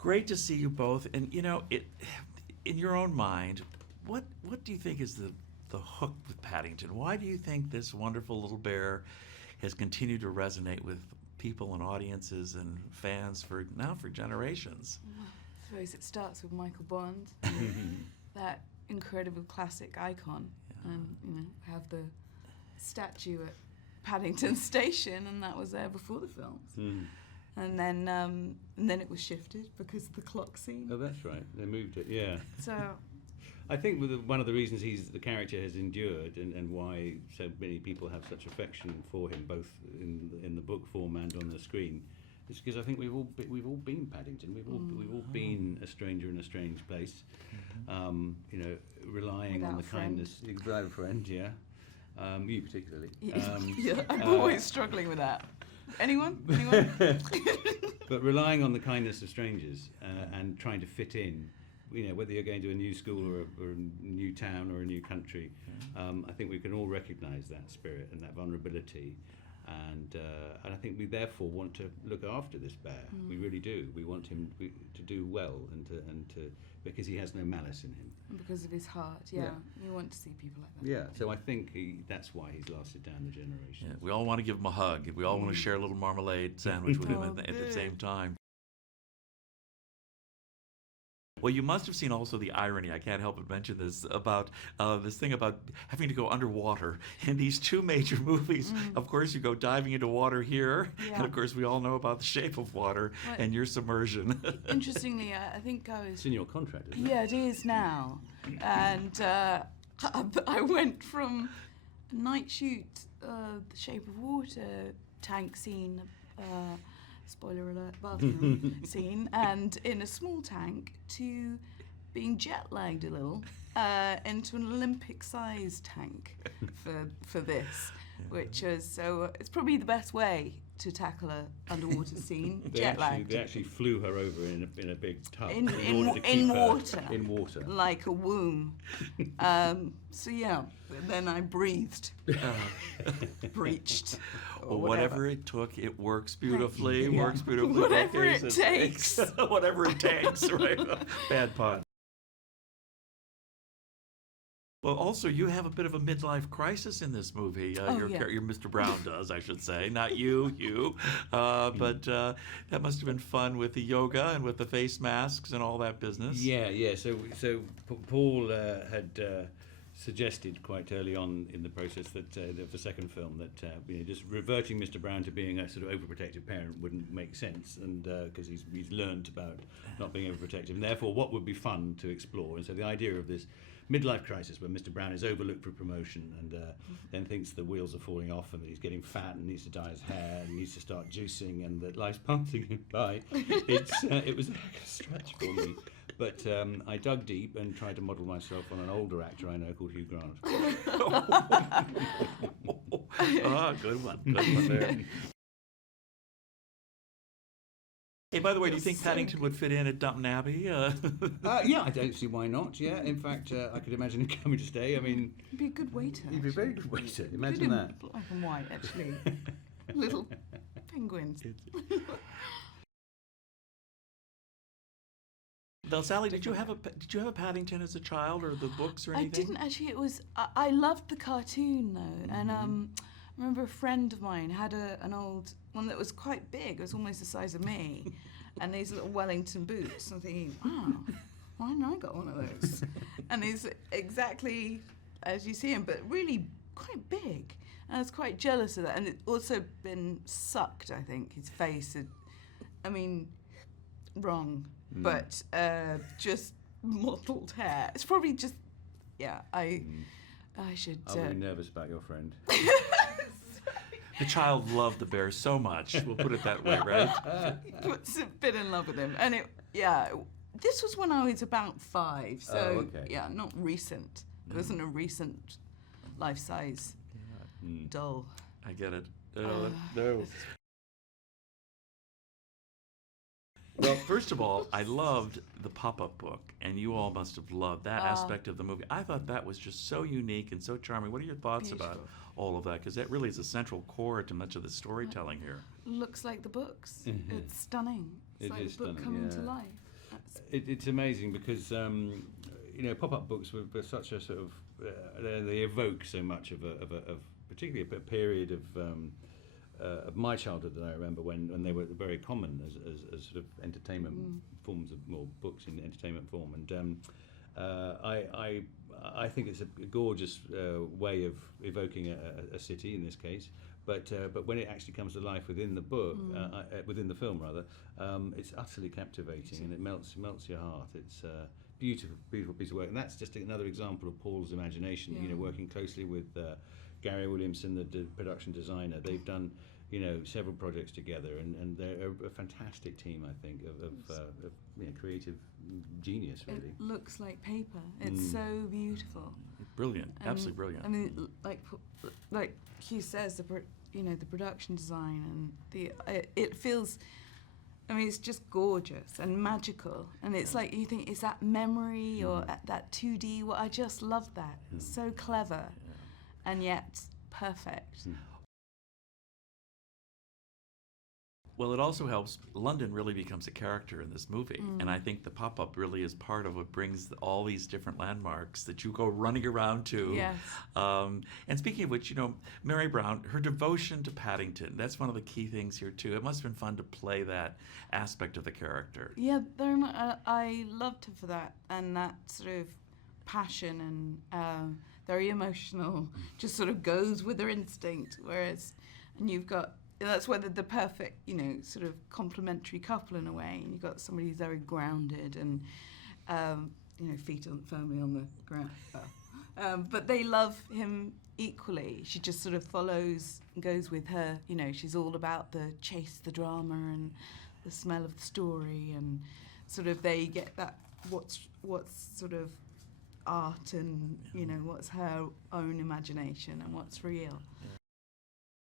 Great to see you both. And you know, in your own mind, what do you think is the hook with Paddington? Why do you think this wonderful little bear has continued to resonate with people and audiences and fans for generations? I suppose it starts with Michael Bond, that incredible classic icon, and have the statue at Paddington Station, and that was there before the films. And then it was shifted because of the clock scene. Oh, that's right. They moved it. Yeah. So I think one of the reasons the character has endured, and why so many people have such affection for him, both in the book form and on the screen, is because I think we've all been Paddington. We've all been a stranger in a strange place. Relying Without on the a friend. kindness. Without a friend, yeah. You particularly. yeah, I'm always struggling with that. Anyone? But relying on the kindness of strangers and trying to fit in, whether you're going to a new school or a new town or a new country, I think we can all recognise that spirit and that vulnerability, and I think we therefore want to look after this bear. We really do. We want him to do well and to because he has no malice in him. And because of his heart, yeah. You want to see people like that. Yeah, so I think that's why he's lasted down the generations. Yeah, we all want to give him a hug. We all want to share a little marmalade sandwich with him at the same time. Well, you must have seen also the irony, I can't help but mention this, about this thing about having to go underwater. In these two major movies, of course, you go diving into water here, and of course, we all know about The Shape of Water and your submersion. Interestingly, I think I was... It's in your contract, isn't it? Yeah, it is now. And I went from a night shoot, The Shape of Water tank scene, spoiler alert, bathroom scene, and in a small tank, to being jet lagged a little into an Olympic-sized tank for this, which is it's probably the best way to tackle a underwater scene. Jet lagged. They actually flew her over in a big tub in order to keep in her water. in water, like a womb. So yeah, then I breathed, breached. Well, whatever it took, it works beautifully. Yeah. Works beautifully. Whatever it takes. Whatever it takes, right? Bad pun. Well, also, you have a bit of a midlife crisis in this movie. Your Mr. Brown does, I should say. Not you. But that must have been fun with the yoga and with the face masks and all that business. Yeah. So Paul had suggested quite early on in the process that of the second film that just reverting Mr. Brown to being a sort of overprotective parent wouldn't make sense, and because he's learned about not being overprotective, and therefore what would be fun to explore. And so the idea of this midlife crisis where Mr. Brown is overlooked for promotion and then thinks the wheels are falling off and that he's getting fat and needs to dye his hair and needs to start juicing and that life's passing him by. It was a stretch for me. But I dug deep and tried to model myself on an older actor I know called Hugh Grant. Good one. Good one there. Hey, by the way, do you think Paddington would fit in at Downton Abbey? Yeah, I don't see why not. Yeah, in fact, I could imagine him coming to stay. I mean, He'd be a good waiter. he'd be a very good waiter. Good Imagine in that. black and white, actually. Little penguins. Now, Sally, did you have a Paddington as a child, or the books or I anything? didn't actually. It was I loved the cartoon though, and I remember a friend of mine had an old one that was quite big. It was almost the size of me, and these little Wellington boots. I'm thinking, wow, why haven't I got one of those? And he's exactly as you see him, but really quite big. And I was quite jealous of that, and it's also been sucked. I think his face had, wrong. But just mottled hair. It's probably just, I should... I'm really nervous about your friend. The child loved the bear so much. We'll put it that way, right? Puts a bit in love with him. And this was when I was about 5, so not recent. It wasn't a recent life-size doll. I get it. No. Well, first of all, I loved the pop-up book, and you all must have loved that aspect of the movie. I thought that was just so unique and so charming. What are your thoughts about all of that? Because that really is a central core to much of the storytelling here. Looks like the books. It's stunning. It's like is the book stunning, coming to yeah. life. It's amazing because pop-up books were such a sort of they evoke so much of particularly a period of my childhood that I remember when they were very common as sort of entertainment forms of books in entertainment form, and I think it's a gorgeous way of evoking a city in this case. But when it actually comes to life within the book, within the film rather, it's utterly captivating and it melts your heart. It's a beautiful piece of work, and that's just another example of Paul's imagination. Yeah. Working closely with Gary Williamson, the production designer. They've done several projects together, and they're a fantastic team. I think of creative genius. Really, It looks like paper. It's so beautiful. Brilliant, And, absolutely brilliant. I mean, like Hugh says, the production design and it feels. I mean, it's just gorgeous and magical, and it's like you think, is that memory or that 2D? Well, I just love that. It's so clever, and yet perfect. Well, it also helps. London really becomes a character in this movie, and I think the pop-up really is part of what brings all these different landmarks that you go running around to. Yes. And speaking of which, Mary Brown, her devotion to Paddington, that's one of the key things here too. It must have been fun to play that aspect of the character. Yeah, very much. I loved her for that, and that sort of passion and very emotional, just sort of goes with her instinct. And you've got. That's where the perfect, sort of complementary couple in a way. And you've got somebody who's very grounded and, feet firmly on the ground. But they love him equally. She just sort of follows and goes with her. She's all about the chase, the drama, and the smell of the story. And sort of they get that what's sort of art and, what's her own imagination and what's real.